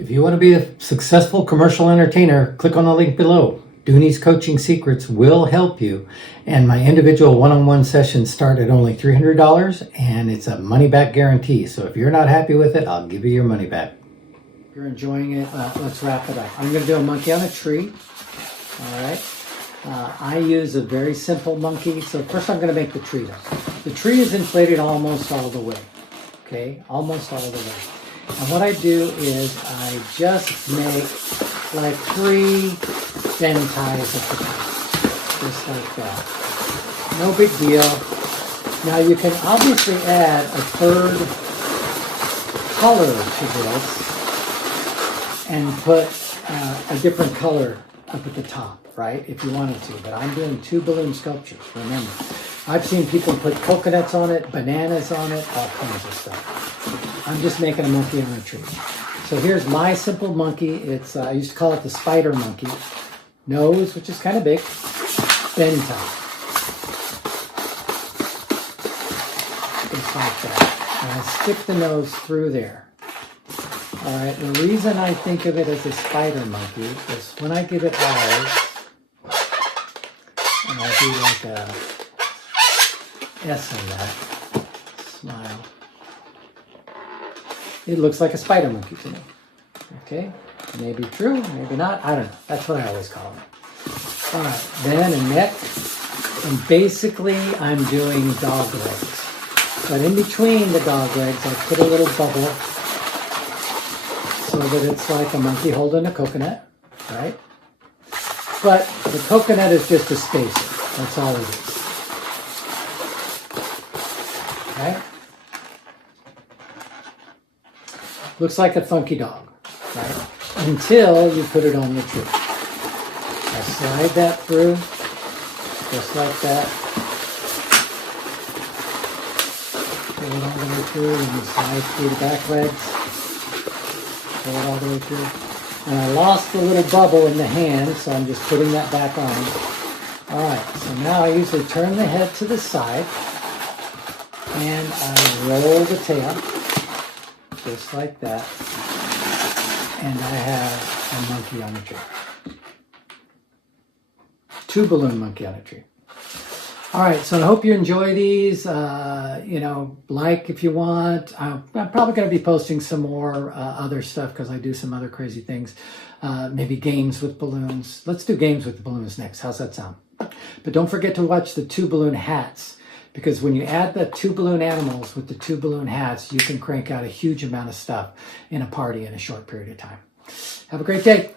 If you want to be a successful commercial entertainer, click on the link below. Dooney's Coaching Secrets will help you, and my individual one-on-one sessions start at only $300, and it's a money-back guarantee. So if you're not happy with it, I'll give you your money back. If you're enjoying it, let's wrap it up. I'm going to do a monkey on a tree. All right. I use a very simple monkey. So first I'm going to make the tree though. The tree is inflated almost all the way. Okay, almost all the way. And what I do is I just make like 3 bend ties at the top. Just like that. No big deal. Now you can obviously add a third color to this and put a different color up at the top, right? If you wanted to. But I'm doing 2 balloon sculptures, remember. I've seen people put coconuts on it, bananas on it, all kinds of stuff. I'm just making a monkey on a tree. So here's my simple monkey. It's I used to call it the spider monkey. Nose, which is kind of big. Bend tie. Just like that. And I stick the nose through there. All right, the reason I think of it as a spider monkey is when I give it eyes, and I do like a S on that, smile, it looks like a spider monkey to me. Okay, maybe true, maybe not, I don't know. That's what I always call them. All right, then a neck, and basically I'm doing dog legs. But in between the dog legs, I put a little bubble so that it's like a monkey holding a coconut, right? But the coconut is just a spacer. That's all it is. Okay? Looks like a funky dog, right? Until you put it on the tree. I slide that through, just like that. Pull it all the way through, and you slide through the back legs. Pull it all the way through. And I lost the little bubble in the hand, so I'm just putting that back on. Alright, so now I usually turn the head to the side, and I roll the tail, just like that, and I have a monkey on a tree. 2 balloon monkey on a tree. All right, so I hope you enjoy these. Like if you want. I'm probably going to be posting some more other stuff because I do some other crazy things. Maybe games with balloons. Let's do games with balloons next. How's that sound? But don't forget to watch the 2 balloon hats, because when you add the 2 balloon animals with the 2 balloon hats, you can crank out a huge amount of stuff in a party in a short period of time. Have a great day.